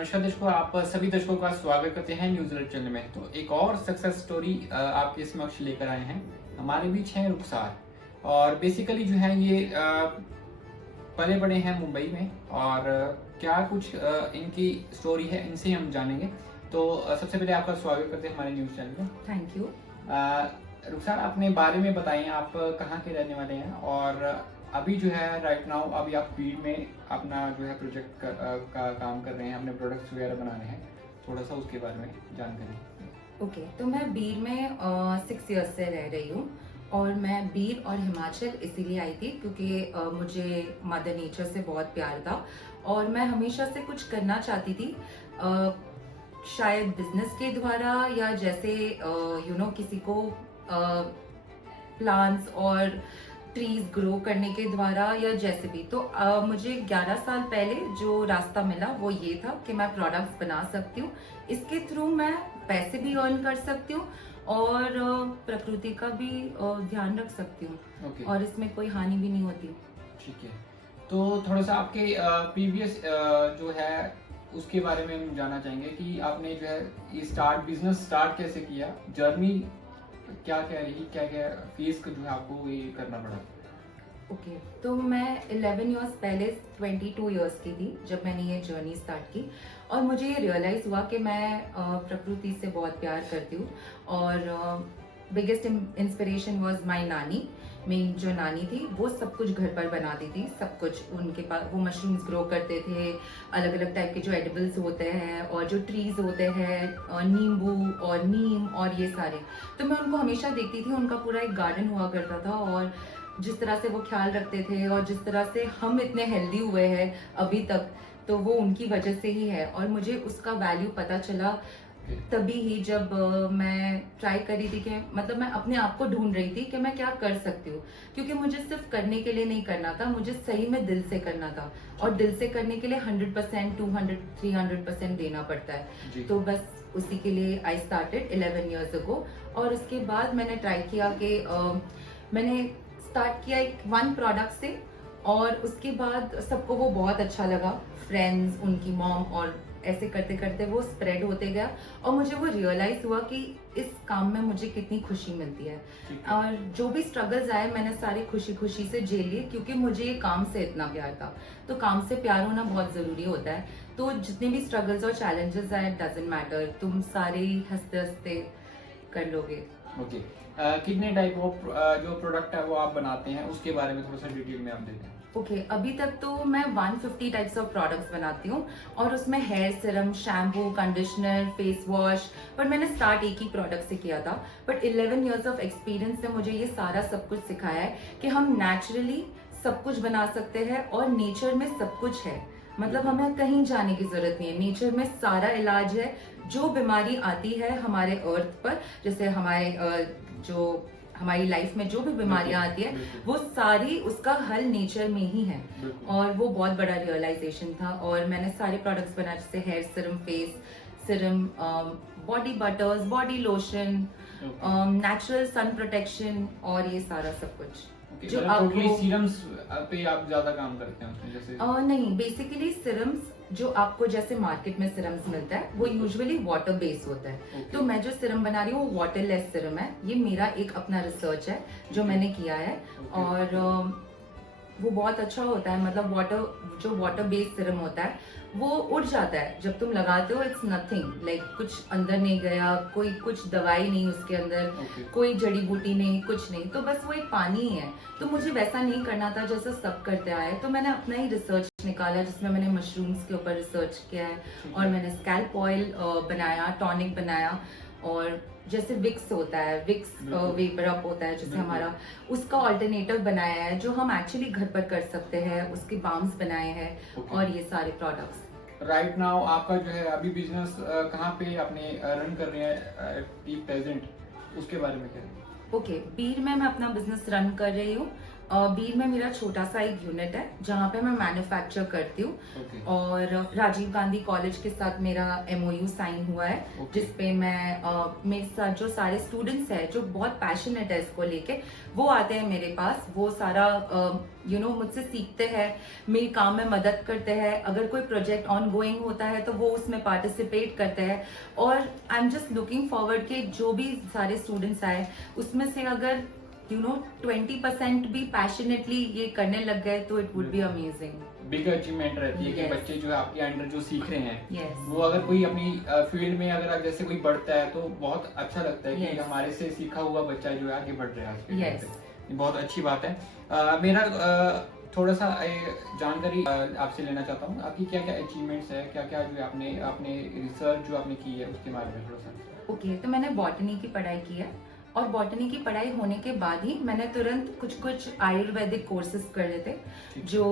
नमस्कार दर्शकों, आप सभी दर्शकों का स्वागत करते हैं न्यूज़ अलर्ट चैनल में। तो एक और सक्सेस स्टोरी आपके समक्ष लेकर आए हैं। हमारे बीच हैं रुखसार और बेसिकली जो है ये पले बड़े हैं मुंबई में और क्या कुछ इनकी स्टोरी है इनसे हम जानेंगे। तो सबसे पहले आपका स्वागत करते हैं हमारे न्यूज़ चैनल में। Thank you. रुखसार, अपने बारे में बताइए, आप कहाँ के रहने वाले हैं और अभी जो है राइट नाउ अभी आप बीड़ में अपना जो है प्रोजेक्ट का काम कर रहे हैं, अपने प्रोडक्ट्स वगैरह बना रहे हैं, थोड़ा सा उसके बारे में जानकारी। ओके, तो मैं बीर में 6 ईयर्स से रह रही हूँ और मैं बीर और हिमाचल इसीलिए आई थी क्योंकि मुझे मदर नेचर से बहुत प्यार था और मैं हमेशा से कुछ करना चाहती थी, शायद बिजनेस के द्वारा या जैसे किसी को प्लांट्स और ट्रीज ग्रो करने के द्वारा या जैसे भी। तो मुझे 11 साल पहले जो रास्ता मिला वो ये था कि मैं प्रोडक्ट्स बना सकती हूँ, इसके थ्रू मैं पैसे भी अर्न कर सकती हूँ और प्रकृति का भी ध्यान रख सकती हूँ। Okay. और इसमें कोई हानि भी नहीं होती। ठीक है, तो थोड़ा सा आपके प्रीवियस जो है उसके बारे में हम जानना चाहेंगे कि आपने जो है ये बिजनेस स्टार्ट कैसे किया, जर्नी क्या क्या रही, क्या क्या फेस जो है आपको ये करना पड़ा। ओके, तो मैं 11 इयर्स पहले 22 इयर्स की थी जब मैंने ये जर्नी स्टार्ट की और मुझे ये रियलाइज़ हुआ कि मैं प्रकृति से बहुत प्यार करती हूँ और बिगेस्ट इंस्पिरेशन वाज माय नानी। मेरी जो नानी थी वो सब कुछ घर पर बनाती थी, सब कुछ उनके पास। वो मशरूम्स ग्रो करते थे, अलग अलग टाइप के जो एडिबल्स होते हैं और जो ट्रीज होते हैं, नींबू और नीम और ये सारे। तो मैं उनको हमेशा देखती थी, उनका पूरा एक गार्डन हुआ करता था और जिस तरह से वो ख्याल रखते थे और जिस तरह से हम इतने हेल्दी हुए हैं अभी तक, तो वो उनकी वजह से ही है। और मुझे उसका वैल्यू पता चला तभी ही जब मैं ट्राई कर रही थी कि मतलब मैं अपने आप को ढूंढ रही थी कि मैं क्या कर सकती हूँ, क्योंकि मुझे सिर्फ करने के लिए नहीं करना था, मुझे सही में दिल से करना था और दिल से करने के लिए 100%, 200, 300% देना पड़ता है। तो बस उसी के लिए आई स्टार्टेड 11 इयर्स अगो। और उसके बाद मैंने ट्राई किया कि मैंने स्टार्ट किया एक 1 प्रोडक्ट से और उसके बाद सबको वो बहुत अच्छा लगा, फ्रेंड्स, उनकी मॉम, और ऐसे करते करते वो स्प्रेड होते गया और मुझे वो रियलाइज हुआ कि इस काम में मुझे कितनी खुशी मिलती है। और जो भी स्ट्रगल्स आए मैंने सारे खुशी खुशी से झेल लिए क्योंकि मुझे ये काम से इतना प्यार था। तो काम से प्यार होना बहुत जरूरी होता है। तो जितने भी स्ट्रगल्स और चैलेंजेस आए, डजंट मैटर, तुम सारे हंसते हंसते कर लोगे। ओके, कितने टाइप ऑफ जो प्रोडक्ट है वो आप बनाते हैं उसके बारे में थोड़ा सा डिटेल में आप देते हैं। ओके, अभी तक तो मैं 150 टाइप्स ऑफ प्रोडक्ट्स बनाती हूँ और उसमें hair serum, shampoo, conditioner, face wash. पर मैंने स्टार्ट एक ही प्रोडक्ट से किया था, बट 11 इयर्स ऑफ एक्सपीरियंस ने मुझे ये सारा सब कुछ सिखाया है कि हम नेचुरली सब कुछ बना सकते हैं और नेचर में सब कुछ है। मतलब हमें कहीं जाने की जरूरत नहीं है, नेचर में सारा इलाज है। जो बीमारी आती है हमारे अर्थ पर, जैसे जो हमारी लाइफ में जो भी बीमारियां आती है वो सारी उसका हल नेचर में ही है। और वो बहुत बड़ा रियलाइजेशन था। और मैंने सारे प्रोडक्ट्स बनाए जैसे hair serum, face serum, body butters, body lotion, natural sun protection और ये सारा सब कुछ। जो आपको सीरम्स पे आप ज्यादा काम करते हैं उसमें जैसे नहीं, बेसिकली सीरम्स जो आपको जैसे मार्केट में सीरम्स मिलता है वो यूजुअली वाटर बेस्ड होता है। तो मैं जो सीरम बना रही हूँ वो वाटरलेस सीरम है। ये मेरा एक अपना रिसर्च है जो मैंने किया है और वो बहुत अच्छा होता है। मतलब वाटर बेस्ड सीरम होता है वो उड़ जाता है जब तुम लगाते हो। इट्स नथिंग लाइक, कुछ अंदर नहीं गया, कोई कुछ दवाई नहीं उसके अंदर, कोई जड़ी बूटी नहीं, कुछ नहीं, तो बस वो एक पानी ही है। तो मुझे वैसा नहीं करना था जैसा सब करते आए, तो मैंने अपना ही रिसर्च निकाला जिसमें मैंने मशरूम्स के ऊपर रिसर्च किया है और मैंने स्कैल्प ऑयल बनाया, टॉनिक बनाया, और जैसे विक्स होता है, विक्स वेपर अप होता है जैसे हमारा, उसका ऑल्टरनेटिव बनाया है जो हम एक्चुअली घर पर कर सकते हैं। उसके बाम्स बनाए हैं और ये सारे प्रोडक्ट्स। राइट नाउ आपका जो है अभी बिजनेस कहाँ पे अपने रन कर रहे हैं प्रेजेंट, उसके बारे में क्या है? ओके, बीर में मैं अपना बिजनेस रन कर रही हूँ बीड में मेरा छोटा सा एक यूनिट है जहाँ पे मैं मैन्युफैक्चर करती हूँ। ओके। और राजीव गांधी कॉलेज के साथ मेरा MOU साइन हुआ है, ओके। जिसपे मैं मेरे साथ जो सारे स्टूडेंट्स हैं जो बहुत पैशनेट है इसको लेके, वो आते हैं मेरे पास। वो सारा मुझसे सीखते हैं, मेरे काम में मदद करते हैं। अगर कोई प्रोजेक्ट ऑन गोइंग होता है तो वो उसमें पार्टिसिपेट करते हैं। और I am just looking forward कि जो भी सारे स्टूडेंट्स आए उसमें से अगर 20% भी पैशनेटली ये करने लग गए तो it would be amazing. Big achievement रहती है कि Yes. बच्चे जो है आपके अंडर जो सीख रहे हैं Yes. वो अगर कोई अपनी फील्ड में अगर जैसे कोई बढ़ता है तो बहुत अच्छा लगता है कि Yes. हमारे से सीखा हुआ बच्चा जो है आगे बढ़ रहा है आज के time Yes. पे। ये बहुत अच्छी बात है। मेरा थोड़ा सा जानकारी आपसे लेना चाहता हूँ, आपकी क्या क्या अचीवमेंट्स है, क्या क्या जो है आपने अपने रिसर्च जो आपने की है उसके बारे में थोड़ा सा। ओके, तो मैंने बॉटनी की पढ़ाई की है, और बॉटनी की पढ़ाई होने के बाद ही मैंने तुरंत कुछ आयुर्वेदिक कोर्सेज कर लिए थे, जो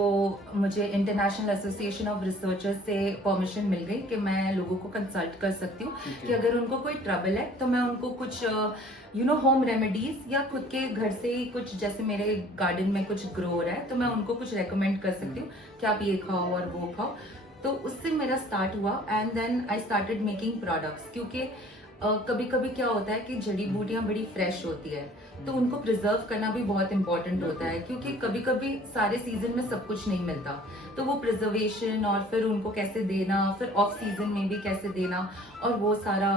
मुझे इंटरनेशनल एसोसिएशन ऑफ रिसर्चर्स से परमिशन मिल गई कि मैं लोगों को कंसल्ट कर सकती हूँ कि अगर उनको कोई ट्रबल है तो मैं उनको कुछ होम रेमेडीज या खुद के घर से ही कुछ, जैसे मेरे गार्डन में कुछ ग्रो हो रहा है तो मैं उनको कुछ रेकमेंड कर सकती हूँ कि आप ये खाओ और वो खाओ। तो उससे मेरा स्टार्ट हुआ and then I started making products, क्योंकि कभी कभी क्या होता है कि जड़ी बूटियां बड़ी फ्रेश होती है तो उनको प्रिजर्व करना भी बहुत इंपॉर्टेंट होता है, क्योंकि कभी कभी सारे सीजन में सब कुछ नहीं मिलता। तो वो प्रिजर्वेशन और फिर उनको कैसे देना, फिर ऑफ सीजन में भी कैसे देना, और वो सारा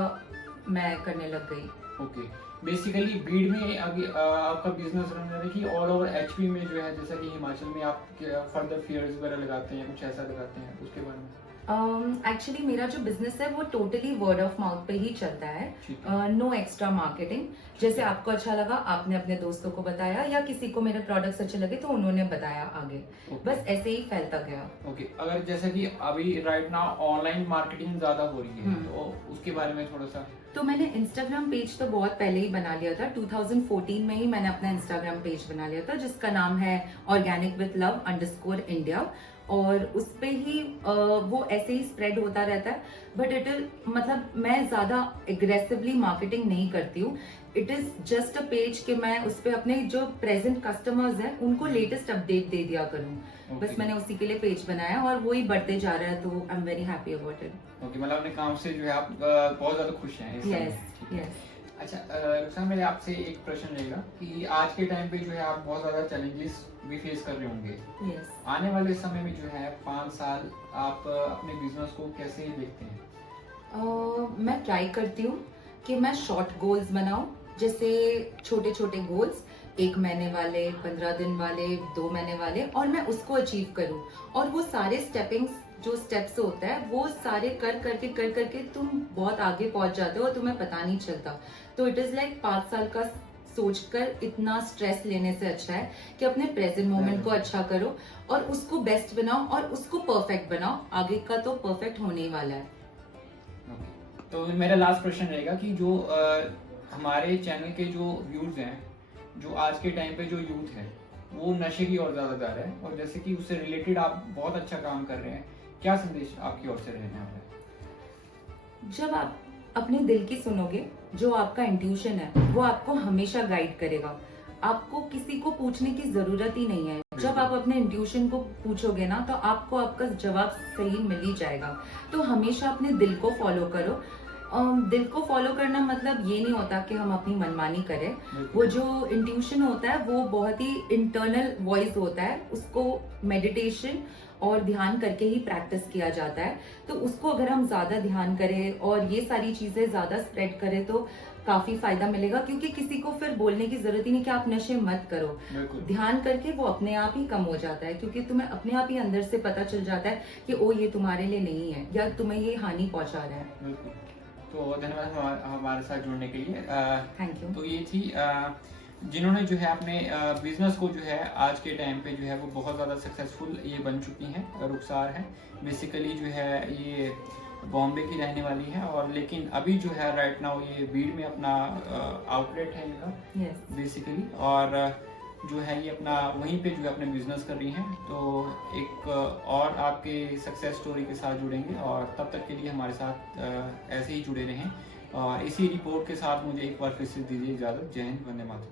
मैं करने लग गई। ओके, बेसिकली बीड में अभी आपका बिजनेस रन है कि ऑल ओवर HP में जो है, जैसा कि हिमाचल में आप फर्दर फेयर्स वगैरह लगाते हैं, कुछ ऐसा लगाते हैं, उसके बारे में। एक्चुअली मेरा जो बिजनेस है वो टोटली वर्ड ऑफ माउथ पे ही चलता है, नो एक्स्ट्रा मार्केटिंग। जैसे आपको अच्छा लगा आपने अपने दोस्तों को बताया, या किसी को मेरे प्रोडक्ट्स अच्छे लगे तो उन्होंने बताया आगे, बस ऐसे ही फैलता गया। ओके, अगर जैसे कि अभी राइट नाउ ऑनलाइन मार्केटिंग ज्यादा हो रही है तो उसके बारे में थोड़ा सा। तो मैंने इंस्टाग्राम पेज तो बहुत पहले ही बना लिया था, 2014 में ही मैंने अपना इंस्टाग्राम पेज बना लिया था जिसका नाम है organic_with_love_India, और उस पे ही वो ऐसे ही स्प्रेड होता रहता है। बट इट इज मतलब मैं ज्यादा एग्रेसिवली मार्केटिंग नहीं करती हूँ, it is just a page कि मैं उस पे अपने जो प्रेजेंट कस्टमर्स हैं उनको लेटेस्ट अपडेट दे दिया करूँ। बस मैंने उसी के लिए पेज बनाया और वो ही बढ़ते जा रहा है, तो I am very happy about it. Okay, मतलब अपने काम से जो है आप बहुत ज्यादा खुश हैं इस समय। Yes yes. अच्छा रुखसाना, मेरे आपसे एक प्रश्न रहेगा कि आज के टाइम पे जो है आप बहुत ज़्यादा चैलेंजेस भी फेस कर रहे होंगे। Yes. आने वाले समय में जो है 5 साल आप अपने बिजनेस को कैसे देखते हैं? मैं ट्राई करती हूँ कि मैं शॉर्ट गोल्स बनाऊं, जैसे छोटे छोटे गोल्स, 1 महीने वाले, 15 दिन वाले, 2 महीने वाले, और मैं उसको अचीव करूं। और वो सारे जो स्टेप्स होता है वो सारे कर करके तुम बहुत आगे पहुंच जाते हो और तुम्हें पता नहीं चलता। तो इट इज लाइक 5 साल का सोचकर इतना स्ट्रेस लेने से अच्छा है कि अपने प्रेजेंट मोमेंट को अच्छा करो और उसको बेस्ट बनाओ और उसको परफेक्ट बनाओ। आगे का तो परफेक्ट होने ही वाला है। तो मेरा लास्ट प्रश्न रहेगा कि जो हमारे चैनल के जो व्यूज हैं, जो आज के टाइम पे जो यूथ है वो नशे की ओर ज्यादा जा रहा है, और जैसे कि उससे रिलेटेड आप बहुत अच्छा काम कर रहे हैं, क्या संदेश आपकी ओर से रहने वाला है? जब आप अपने दिल की सुनोगे, जो आपका इंट्यूशन है वो आपको हमेशा गाइड करेगा। आपको किसी को पूछने की जरूरत ही नहीं है। जब आप अपने इंट्यूशन को पूछोगे ना तो आपको आपका जवाब सही मिल ही जाएगा। तो हमेशा अपने दिल को फॉलो करो। दिल को फॉलो करना मतलब ये नहीं होता कि हम अपनी मनमानी करें। वो जो इंट्यूशन होता है वो बहुत ही इंटरनल वॉइस होता है, उसको मेडिटेशन और ध्यान करके ही प्रैक्टिस किया जाता है। तो उसको अगर हम ज्यादा ध्यान करें और ये सारी चीजें ज्यादा स्प्रेड करें तो काफी फायदा मिलेगा, क्योंकि किसी को फिर बोलने की जरूरत ही नहीं कि आप नशे मत करो। ध्यान करके वो अपने आप ही कम हो जाता है, क्योंकि तुम्हें अपने आप ही अंदर से पता चल जाता है कि ओ ये तुम्हारे लिए नहीं है या तुम्हें ये हानि पहुंचा रहा है। तो धन्यवाद हमारे साथ जुड़ने के लिए। Thank you. तो ये थी जिन्होंने जो है अपने बिजनेस को जो है आज के टाइम पे जो है वो बहुत ज़्यादा सक्सेसफुल ये बन चुकी हैं। रुखसार है बेसिकली जो है ये बॉम्बे की रहने वाली है, और लेकिन अभी जो है राइट नाउ ये बीड में अपना आउटलेट है इनका बेसिकली, और जो है ये अपना वहीं पे जो है अपने बिजनेस कर रही हैं। तो एक और आपके सक्सेस स्टोरी के साथ जुड़ेंगे, और तब तक के लिए हमारे साथ ऐसे ही जुड़े रहें। और इसी रिपोर्ट के साथ मुझे एक बार फिर से दीजिए इजाज़त। जय हिंद, वंदे मातरम।